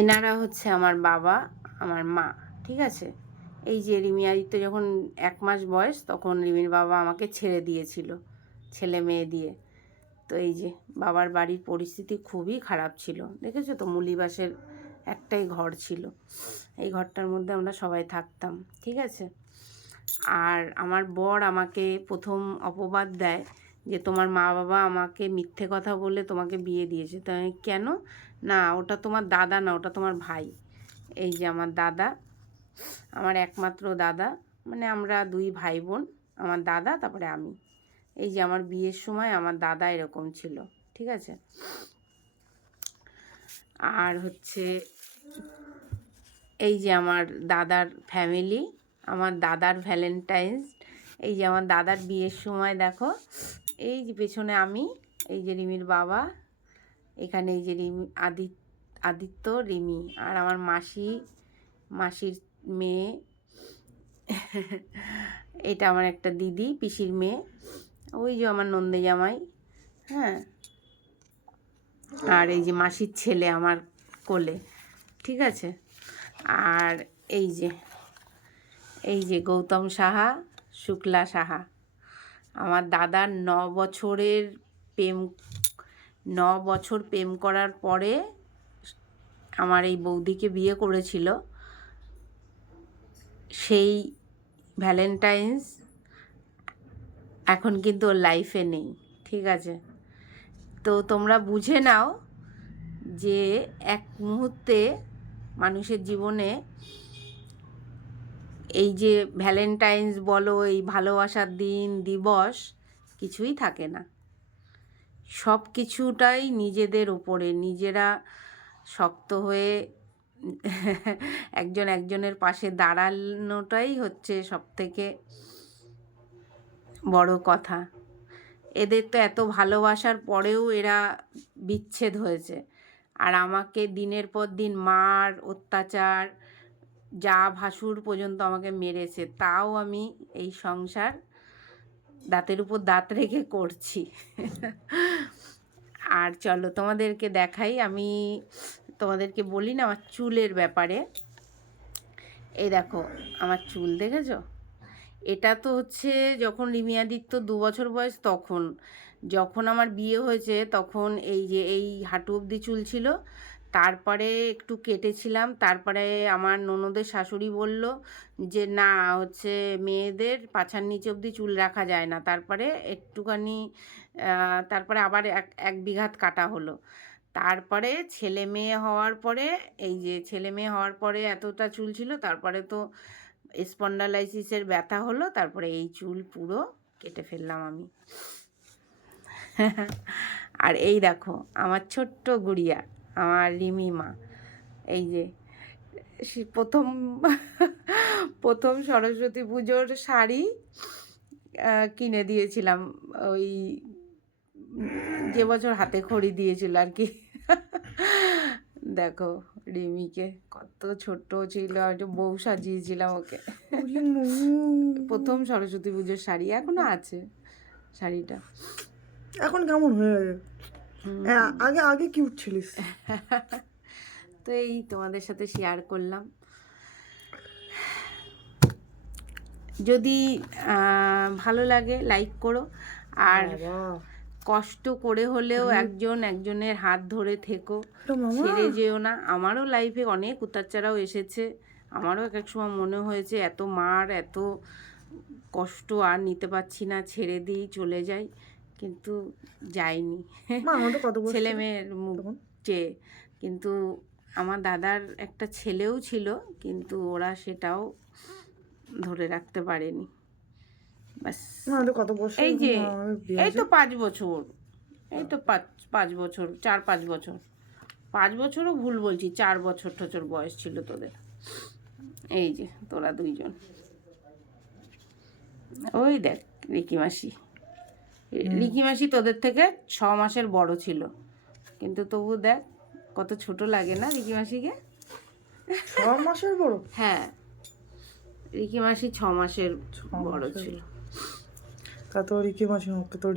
এনারা হচ্ছে আমার বাবা, আমার মা, ঠিক আছে? এই যে রিমি আদিত্য যখন এক মাস বয়স, তখন রিমির বাবা আমাকে ছেড়ে দিয়েছিল, ছেলে মেয়ে দিয়ে। তো এই যে বাবার বাড়ির পরিস্থিতি খুবই খারাপ ছিল, দেখেছ তো? মুলিবাসের একটাই ঘর ছিল। এই ঘরটার মধ্যে আমরা সবাই থাকতাম, ঠিক আছে? আর আমার বর আমাকে প্রথম অপবাদ দেয় যে তোমার মা বাবা আমাকে মিথ্যে কথা বলে তোমাকে বিয়ে দিয়েছে। তো কেন? না, ওটা তোমার দাদা না, ওটা তোমার ভাই। এই যে আমার দাদা, আমার একমাত্র দাদা মানে আমরা দুই ভাই বোন আমার দাদা, তারপরে আমি। এই যে আমার বিয়ের সময় আমার দাদা এরকম ছিল, ঠিক আছে? আর হচ্ছে, এই যে আমার দাদার ফ্যামিলি আমার দাদার ভ্যালেন্টাইন্স এই যে আমার দাদার বিয়ের সময়, দেখো, এই যে পেছনে আমি, এই যে রিমির বাবা, এখানে এই যে রিমি, আদি, আদিত্য, রিমি আর আমার মাসি, মাসির মেয়ে। এটা আমার একটা দিদি, পিসির মেয়ে। ওই যে আমার নন্দে জামাই হ্যাঁ? আর এই যে মাসির ছেলে আমার কোলে, ঠিক আছে? আর এই যে এই যে গৌতম সাহা শুক্লা সাহা। আমার দাদার ন বছরের প্রেম, ন বছর প্রেম করার পরে আমার এই বৌদিকে বিয়ে করেছিল। সেই ভ্যালেন্টাইন্স এখন কিন্তু ওর লাইফে নেই, ঠিক আছে? তো তোমরা বুঝে নাও যে এক মুহূর্তে মানুষের জীবনে এই যে ভ্যালেন্টাইন্স বলো, এই ভালোবাসার দিন, দিবস, কিছুই থাকে না। সব কিছুটাই নিজেদের ওপরে নিজেরা শক্ত হয়ে একজন একজনের পাশে দাঁড়ানোটাই হচ্ছে সব থেকে বড় কথা। এদের তো এত ভালোবাসার পরেও এরা বিচ্ছেদ হয়েছে। আর আমাকে দিনের পর দিন মার, অত্যাচার যা ভাসুর পর্যন্ত আমাকে মেরেছে, তাও আমি এই সংসার দাঁতের উপর দাঁত রেখে করছি। আর চলো তোমাদেরকে দেখাই, আমি তোমাদেরকে বলি না আমার চুলের ব্যাপারে। এই দেখো, আমার চুল দেখেছ? এটা তো হচ্ছে যখন রিমিয়াদিত্য দু বছর বয়স তখন, যখন আমার বিয়ে হয়েছে তখন এই যে এই হাঁটু অবধি চুল ছিল তারপরে একটু কেটেছিলাম। তারপরে আমার ননদের শাশুড়ি বলল যে, না, হচ্ছে মেয়েদের পাছার নিচে অবধি চুল রাখা যায় না। তারপরে একটুখানি তারপরে আবার এক এক বিঘাত কাটা হলো। তারপরে ছেলে মেয়ে হওয়ার পরে, এই যে ছেলে মেয়ে হওয়ার পরে এতটা চুল ছিল, তারপরে তো স্পন্ডালাইসিসের ব্যথা হলো, তারপরে এই চুল পুরো কেটে ফেললাম আমি। আর এই দেখো, আমার ছোট্ট গুড়িয়া। আমার রিমি মা। এই যে প্রথম প্রথম সরস্বতী পুজোর শাড়ি কিনে দিয়েছিলাম। ওই যে বছর হাতে খড়ি দিয়েছিল আর কি। দেখো রিমিকে কত ছোট ছিল একটু বউ সাজিয়েছিলাম ওকে। প্রথম সরস্বতী পুজোর শাড়ি এখনও আছে শাড়িটা। এখন কেমন হয়ে গেছে? আগে আগে কিউট ছিলিস। তো এই তোমাদের সাথে শেয়ার করলাম। যদি ভালো লাগে লাইক করো। আর কষ্ট করে হলেও একজন একজনের হাত ধরে থেকো। ছেড়ে যেও না। আমারও লাইফে অনেক উত্তাচারাও এসেছে। আমারও এক এক সময় মনে হয়েছে এত মার এত কষ্ট আর নিতে পারছি না। ছেড়ে দিই চলে যাই। কিন্তু যাইনি ছেলে? মেয়ের মুখ চেয়ে কিন্তু আমার দাদার একটা ছেলেও ছিল কিন্তু ওরা সেটাও ধরে রাখতে পারেনি। ব্যাস। এই যে এই তো পাঁচ বছর এই তো পাঁচ পাঁচ বছর চার পাঁচ বছর। পাঁচ বছরও ভুল বলছি চার বছর টছর বয়স ছিল তোদের। এই যে তোরা দুইজন। ওই দেখ রিকি মাসি। রিকি মাসি তোদের থেকে ছ মাসের বড় ছিল। কিন্তু তবু দেখ কত ছোট লাগে না রিকি মাসিকে। ছ মাসের বড়? হ্যাঁ। রিকি মাসি ছ মাসের বড় ছিল। তা তো রিকি মাসি তো